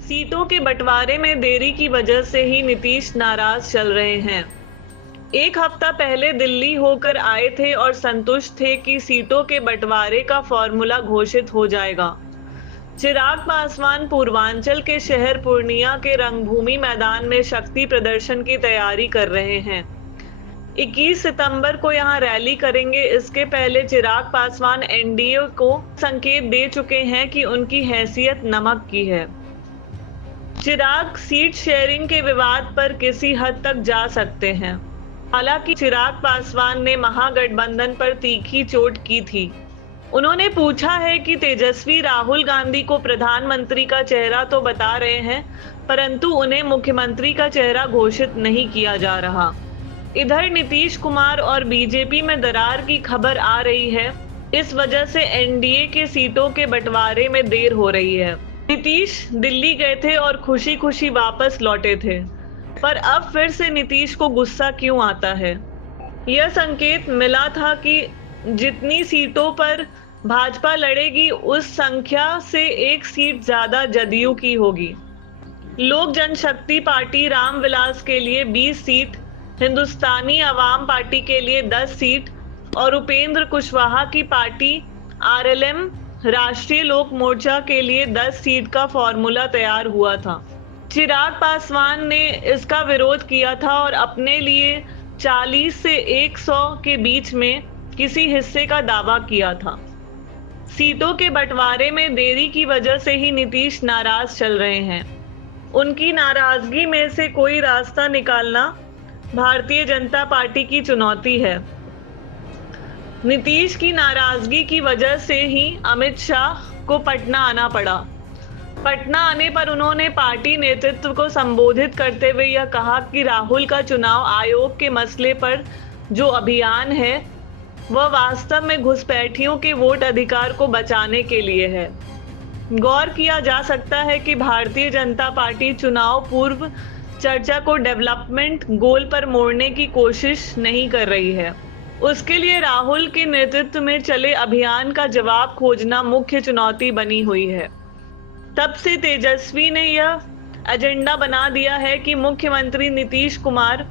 सीटों के बंटवारे में देरी की वजह से ही नीतीश नाराज चल रहे हैं। एक हफ्ता पहले दिल्ली होकर आए थे और संतुष्ट थे कि सीटों के बंटवारे का फॉर्मूला घोषित हो जाएगा। चिराग पासवान पूर्वांचल के शहर पूर्णिया के रंगभूमि मैदान में शक्ति प्रदर्शन की तैयारी कर रहे हैं। 21 सितंबर को यहां रैली करेंगे। इसके पहले चिराग पासवान एनडीए को संकेत दे चुके हैं कि उनकी हैसियत नमक की है। चिराग सीट शेयरिंग के विवाद पर किसी हद तक जा सकते हैं। हालांकि चिराग पासवान ने महागठबंधन पर तीखी चोट की थी। उन्होंने पूछा है कि तेजस्वी राहुल गांधी को प्रधानमंत्री का चेहरा तो बता रहे हैं, परंतु उन्हें मुख्यमंत्री का चेहरा घोषित नहीं किया जा रहा। इधर नीतीश कुमार और बीजेपी में दरार की खबर आ रही है। इस वजह से एनडीए के सीटों के बंटवारे में देर हो रही है। नीतीश दिल्ली गए थे और खुशी खुशी वापस लौटे थे, पर अब फिर से नीतीश को गुस्सा क्यों आता है? यह संकेत मिला था कि जितनी सीटों पर भाजपा लड़ेगी उस संख्या से एक सीट ज्यादा जदयू की होगी। लोक जनशक्ति पार्टी रामविलास के लिए 20 सीट, हिंदुस्तानी अवाम पार्टी के लिए 10 सीट और उपेंद्र कुशवाहा की पार्टी आरएलएम राष्ट्रीय लोक मोर्चा के लिए 10 सीट का फॉर्मूला तैयार हुआ था। चिराग पासवान ने इसका विरोध किया था और अपने लिए 40 से 100 के बीच में किसी हिस्से का दावा किया था। सीटों के बंटवारे में देरी की वजह से ही नीतीश नाराज चल रहे हैं। उनकी नाराजगी में से कोई रास्ता निकालना भारतीय जनता पार्टी की चुनौती है। नीतीश की नाराजगी की वजह से ही अमित शाह को पटना आना पड़ा। पटना आने पर उन्होंने पार्टी नेतृत्व को संबोधित करते हुए यह कहा कि राहुल का चुनाव आयोग के मसले पर जो अभियान है वह वास्तव में घुसपैठियों के वोट अधिकार को बचाने के लिए है। गौर किया जा सकता है कि भारतीय जनता पार्टी चुनाव पूर्व चर्चा को डेवलपमेंट गोल पर मोड़ने की कोशिश नहीं कर रही है। उसके लिए राहुल के नेतृत्व में चले अभियान का जवाब खोजना मुख्य चुनौती बनी हुई है। तब से तेजस्वी ने यह एजेंडा बना दिया है कि मुख्यमंत्री नीतीश कुमार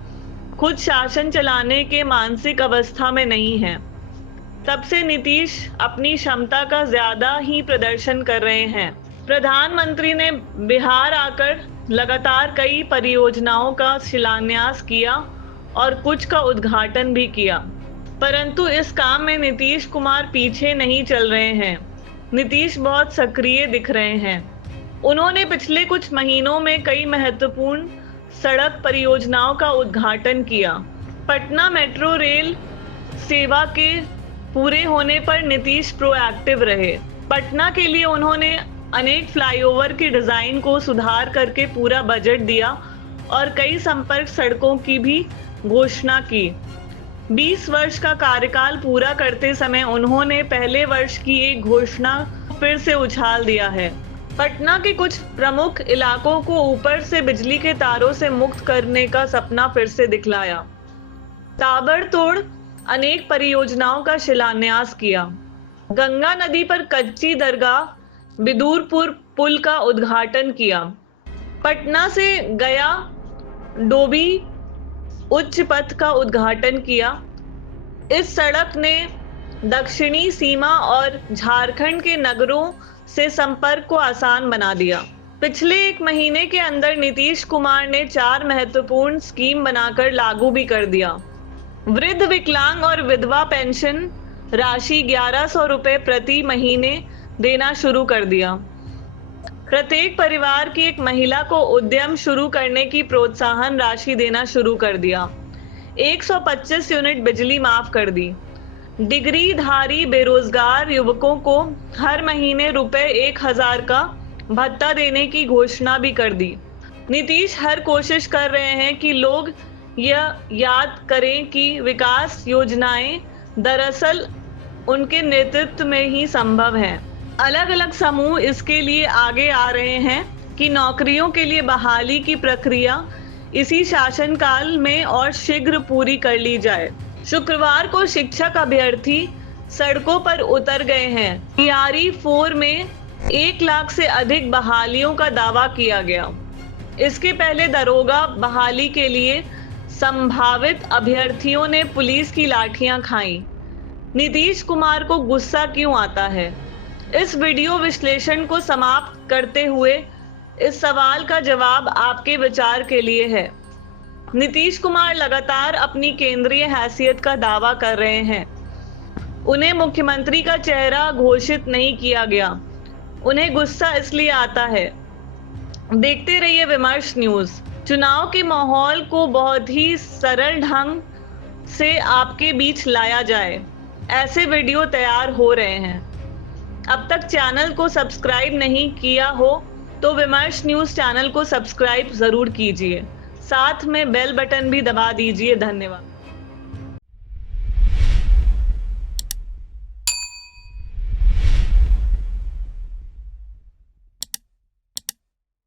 खुद शासन चलाने के मानसिक अवस्था में नहीं है। तब से नीतीश अपनी क्षमता का ज्यादा ही प्रदर्शन कर रहे हैं। प्रधानमंत्री ने बिहार आकर लगातार कई परियोजनाओं का शिलान्यास किया और कुछ का उद्घाटन भी किया, परंतु इस काम में नीतीश कुमार पीछे नहीं चल रहे हैं। नीतीश बहुत सक्रिय दिख रहे हैं। उन्होंने पिछले कुछ महीनों में कई महत्वपूर्ण सड़क परियोजनाओं का उद्घाटन किया। पटना मेट्रो रेल सेवा के पूरे होने पर नीतीश प्रोएक्टिव रहे। पटना के लिए उन्होंने अनेक फ्लाईओवर के डिजाइन को सुधार करके पूरा बजट दिया और कई संपर्क सड़कों की भी घोषणा की। 20 वर्ष का कार्यकाल पूरा करते समय उन्होंने पहले वर्ष की एक घोषणा फिर से उछाल दिया है। पटना के कुछ प्रमुख इलाकों को ऊपर से बिजली के तारों से मुक्त करने का सपना फिर से दिखलाया। ताबड़तोड़ अनेक परियोजनाओं का शिलान्यास किया। गंगा नदी पर कच्ची दरगाह बिदुरपुर पुल का उद्घाटन किया। पटना से गया डोभी उच्च पथ का उद्घाटन किया। इस सड़क ने दक्षिणी सीमा और झारखंड के नगरों से संपर्क को आसान बना दिया। पिछले एक महीने के अंदर नीतीश कुमार ने 4 महत्वपूर्ण स्कीम बनाकर लागू भी कर दिया। वृद्ध, विकलांग और विधवा पेंशन राशि 1100 रुपए प्रति महीने देना शुरू कर दिया। प्रत्येक परिवार की एक महिला को उद्यम शुरू करने की प्रोत्साहन राशि देना शुरू कर दिया। 125 यूनिट बिजली माफ कर दी। डिग्रीधारी बेरोजगार युवकों को हर महीने रुपए 1000 का भत्ता देने की घोषणा भी कर दी। नीतीश हर कोशिश कर रहे हैं कि लोग यह याद करें कि विकास योजनाएं दरअसल उनके नेतृत्व में ही संभव हैं। अलग अलग समूह इसके लिए आगे आ रहे हैं कि नौकरियों के लिए बहाली की प्रक्रिया इसी शासनकाल में और शीघ्र पूरी कर ली जाए। शुक्रवार को शिक्षक अभ्यर्थी सड़कों पर उतर गए हैं। तैयारी 4 में 1 लाख से अधिक बहालियों का दावा किया गया। इसके पहले दरोगा बहाली के लिए संभावित अभ्यर्थियों ने पुलिस की लाठियां खाईं। नीतीश कुमार को गुस्सा क्यों आता है? इस वीडियो विश्लेषण को समाप्त करते हुए इस सवाल का जवाब आपके विचार के लिए है। नीतीश कुमार लगातार अपनी केंद्रीय हैसियत का दावा कर रहे हैं। उन्हें मुख्यमंत्री का चेहरा घोषित नहीं किया गया। उन्हें गुस्सा इसलिए आता है। देखते रहिए विमर्श न्यूज। चुनाव के माहौल को बहुत ही सरल ढंग से आपके बीच लाया जाए, ऐसे वीडियो तैयार हो रहे हैं। अब तक चैनल को सब्सक्राइब नहीं किया हो तो विमर्श न्यूज चैनल को सब्सक्राइब जरूर कीजिए, साथ में बेल बटन भी दबा दीजिए। धन्यवाद।